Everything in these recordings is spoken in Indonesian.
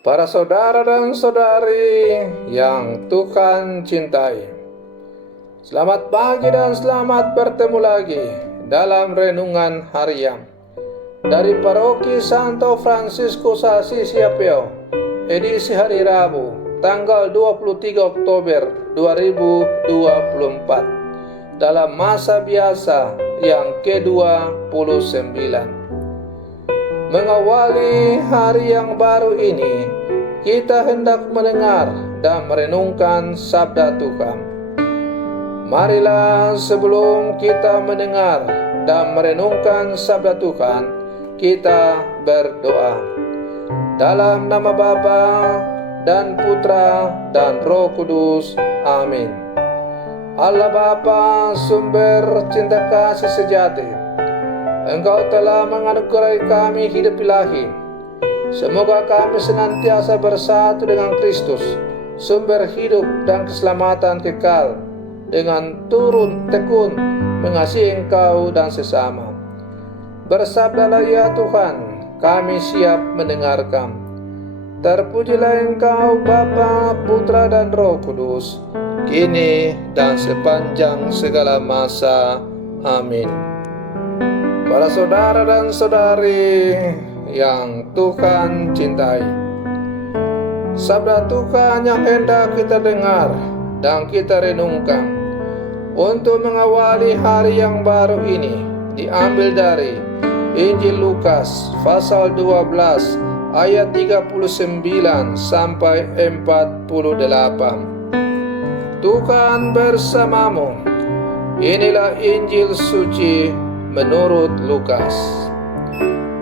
Para saudara dan saudari yang Tuhan cintai, selamat pagi dan selamat bertemu lagi dalam renungan harian dari Paroki Santo Fransiskus Assisi Apeo, edisi hari Rabu, tanggal 23 Oktober 2024, dalam masa biasa yang ke-29. Mengawali hari yang baru ini, kita hendak mendengar dan merenungkan sabda Tuhan. Marilah sebelum kita mendengar dan merenungkan sabda Tuhan, kita berdoa. Dalam nama Bapa dan Putra dan Roh Kudus. Amin. Allah Bapa, sumber cinta kasih sejati, Engkau telah menganugerahi kami hidup ilahi. Semoga kami senantiasa bersatu dengan Kristus, sumber hidup dan keselamatan kekal, dengan turun tekun mengasihi Engkau dan sesama. Bersabdalah ya Tuhan, kami siap mendengarkan. Terpujilah Engkau Bapa, Putra dan Roh Kudus, kini dan sepanjang segala masa. Amin. Para saudara dan saudari yang Tuhan cintai, sabda Tuhan yang hendak kita dengar dan kita renungkan untuk mengawali hari yang baru ini diambil dari Injil Lukas pasal 12 ayat 39 sampai 48. Tuhan bersamamu. Inilah Injil suci menurut Lukas.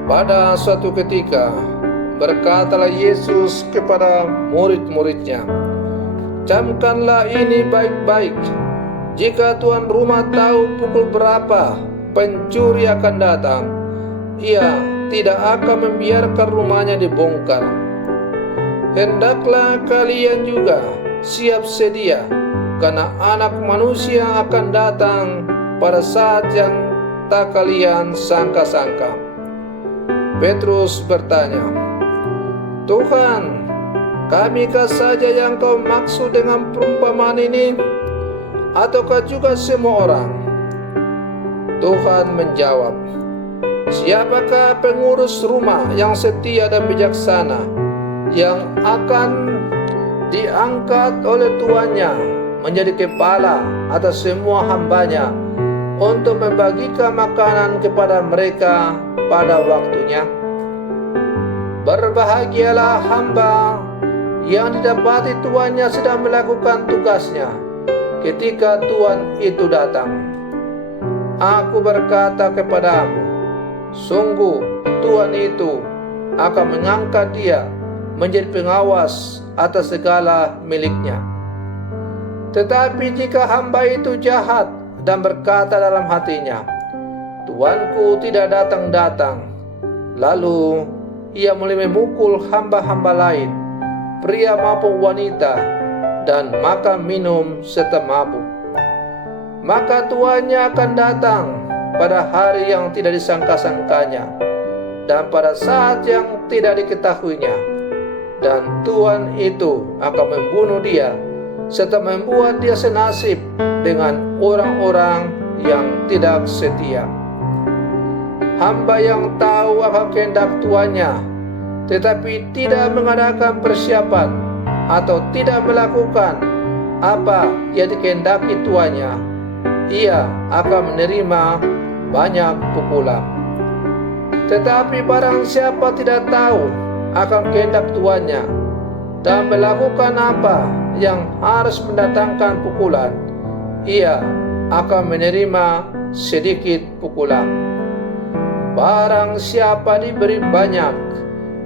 Pada suatu ketika, berkatalah Yesus kepada murid-muridnya, "Camkanlah ini baik-baik. Jika tuan rumah tahu pukul berapa pencuri akan datang, ia tidak akan membiarkan rumahnya dibongkar. Hendaklah kalian juga siap sedia, karena Anak Manusia akan datang pada saat yang tak kalian sangka-sangka." Petrus bertanya, "Tuhan, kamikah saja yang kau maksud dengan perumpamaan ini, ataukah juga semua orang?" Tuhan menjawab, "Siapakah pengurus rumah yang setia dan bijaksana, yang akan diangkat oleh tuannya menjadi kepala atas semua hambanya, untuk membagikan makanan kepada mereka pada waktunya? Berbahagialah hamba yang didapati tuannya sedang melakukan tugasnya ketika tuan itu datang. Aku berkata kepadamu, sungguh tuan itu akan mengangkat dia menjadi pengawas atas segala miliknya. Tetapi jika hamba itu jahat dan berkata dalam hatinya, tuanku tidak datang-datang, lalu ia mulai memukul hamba-hamba lain, pria maupun wanita, dan makan minum serta mabuk, maka tuannya akan datang pada hari yang tidak disangka-sangkanya dan pada saat yang tidak diketahuinya, dan tuan itu akan membunuh dia serta membuat dia senasib dengan orang-orang yang tidak setia. Hamba yang tahu akan kehendak tuannya, tetapi tidak mengadakan persiapan atau tidak melakukan apa yang dikehendaki tuannya, ia akan menerima banyak pukulan. Tetapi barang siapa tidak tahu akan kehendak tuannya dan melakukan apa yang harus mendatangkan pukulan, ia akan menerima sedikit pukulan. Barang siapa diberi banyak,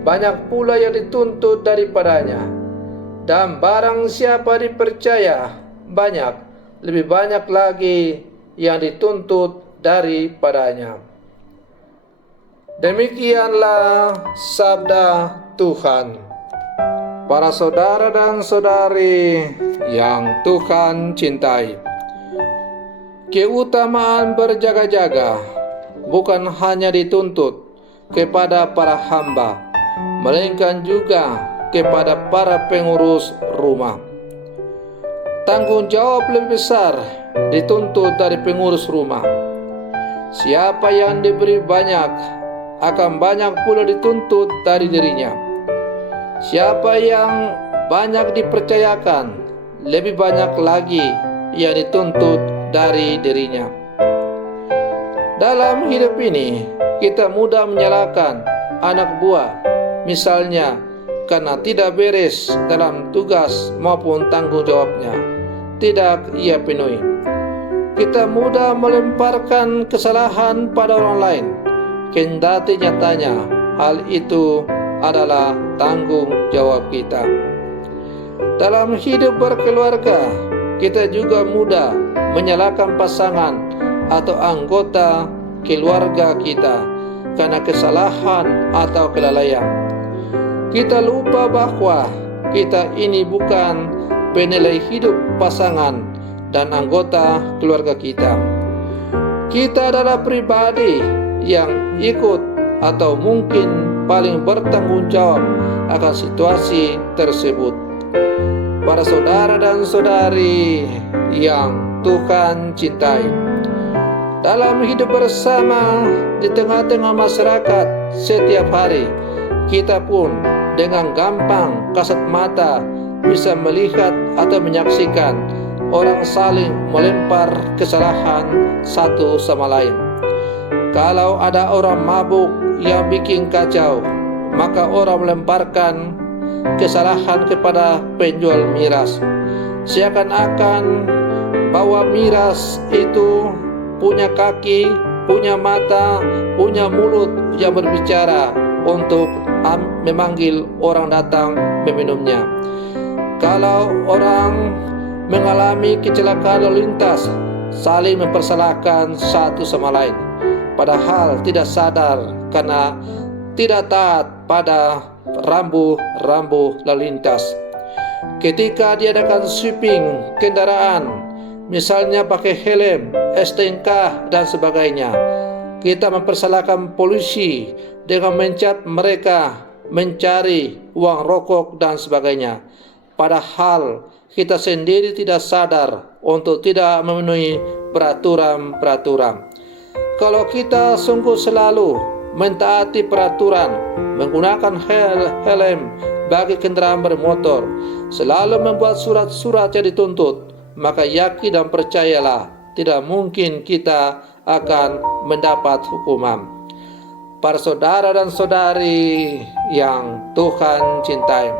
banyak pula yang dituntut daripadanya. Dan barang siapa dipercaya banyak, lebih banyak lagi yang dituntut daripadanya." Demikianlah sabda Tuhan. Para saudara dan saudari yang Tuhan cintai, keutamaan berjaga-jaga bukan hanya dituntut kepada para hamba, melainkan juga kepada para pengurus rumah. Tanggung jawab lebih besar dituntut dari pengurus rumah. Siapa yang diberi banyak, akan banyak pula dituntut dari dirinya. Siapa yang banyak dipercayakan, lebih banyak lagi yang dituntut dari dirinya. Dalam hidup ini, kita mudah menyalahkan anak buah, misalnya karena tidak beres dalam tugas maupun tanggung jawabnya, tidak ia penuhi. Kita mudah melemparkan kesalahan pada orang lain, kendati nyatanya hal itu adalah tanggung jawab kita. Dalam hidup berkeluarga, kita juga mudah menyalahkan pasangan atau anggota keluarga kita karena kesalahan atau kelalaian. Kita lupa bahwa kita ini bukan penilai hidup pasangan dan anggota keluarga kita. Kita adalah pribadi yang ikut atau mungkin paling bertanggung jawab akan situasi tersebut. Para saudara dan saudari yang Tuhan cintai, dalam hidup bersama di tengah-tengah masyarakat setiap hari, kita pun dengan gampang kasat mata bisa melihat atau menyaksikan orang saling melempar kesalahan satu sama lain. Kalau ada orang mabuk yang bikin kacau, maka orang melemparkan kesalahan kepada penjual miras, seakan-akan bahwa miras itu punya kaki, punya mata, punya mulut yang berbicara untuk memanggil orang datang meminumnya. Kalau orang mengalami kecelakaan lalu lintas, saling mempersalahkan satu sama lain, padahal tidak sadar karena tidak taat pada rambu-rambu lalu lintas. Ketika diadakan sweeping kendaraan, misalnya pakai helm, STNK dan sebagainya, kita mempersalahkan polisi dengan mencap mereka mencari uang rokok dan sebagainya, padahal kita sendiri tidak sadar untuk tidak memenuhi peraturan-peraturan. Kalau kita sungguh selalu mentaati peraturan, menggunakan helm bagi kendaraan bermotor, selalu membuat surat-surat yang dituntut, maka yakin dan percayalah, tidak mungkin kita akan mendapat hukuman. Para saudara dan saudari yang Tuhan cintai,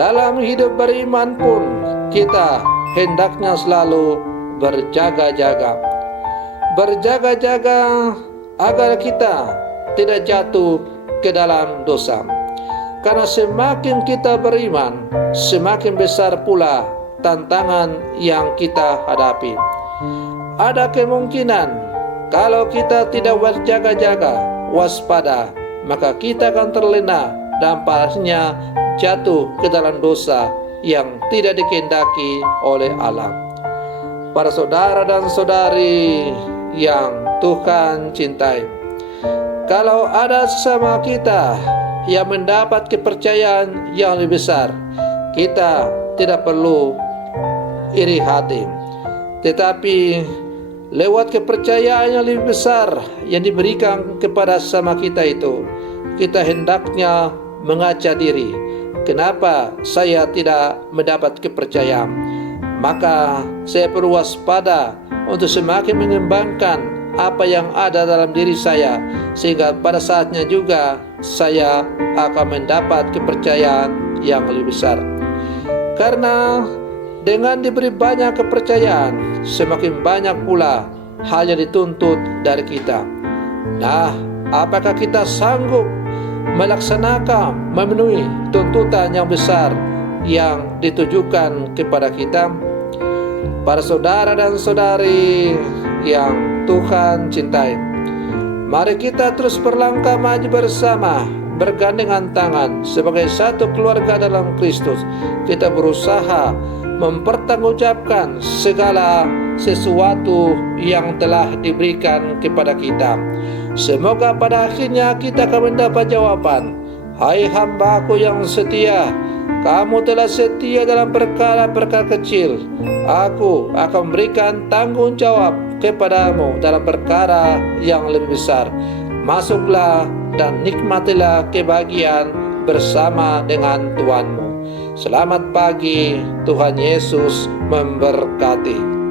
dalam hidup beriman pun kita hendaknya selalu berjaga-jaga. Berjaga-jaga agar kita tidak jatuh ke dalam dosa. Karena semakin kita beriman, semakin besar pula tantangan yang kita hadapi. Ada kemungkinan kalau kita tidak berjaga-jaga, waspada, maka kita akan terlena dan pastinya jatuh ke dalam dosa yang tidak dikehendaki oleh Allah. Para saudara dan saudari yang Tuhan cintai, kalau ada sesama kita yang mendapat kepercayaan yang lebih besar, kita tidak perlu iri hati, tetapi lewat kepercayaan yang lebih besar yang diberikan kepada sesama kita itu, kita hendaknya mengaca diri, kenapa saya tidak mendapat kepercayaan? Maka saya perlu waspada untuk semakin mengembangkan apa yang ada dalam diri saya, sehingga pada saatnya juga saya akan mendapat kepercayaan yang lebih besar. Karena dengan diberi banyak kepercayaan, semakin banyak pula hal yang dituntut dari kita. Nah, apakah kita sanggup melaksanakan, memenuhi tuntutan yang besar yang ditujukan kepada kita? Para saudara dan saudari yang Tuhan cintai, mari kita terus berlangkah maju bersama, bergandengan tangan sebagai satu keluarga dalam Kristus. Kita berusaha mempertanggungjawabkan segala sesuatu yang telah diberikan kepada kita. Semoga pada akhirnya kita akan mendapat jawaban Hai hambaku yang setia, kamu telah setia dalam perkara-perkara kecil. Aku akan berikan tanggung jawab kepadamu dalam perkara yang lebih besar. Masuklah dan nikmatilah kebahagiaan bersama dengan Tuhanmu. Selamat pagi, Tuhan Yesus memberkati.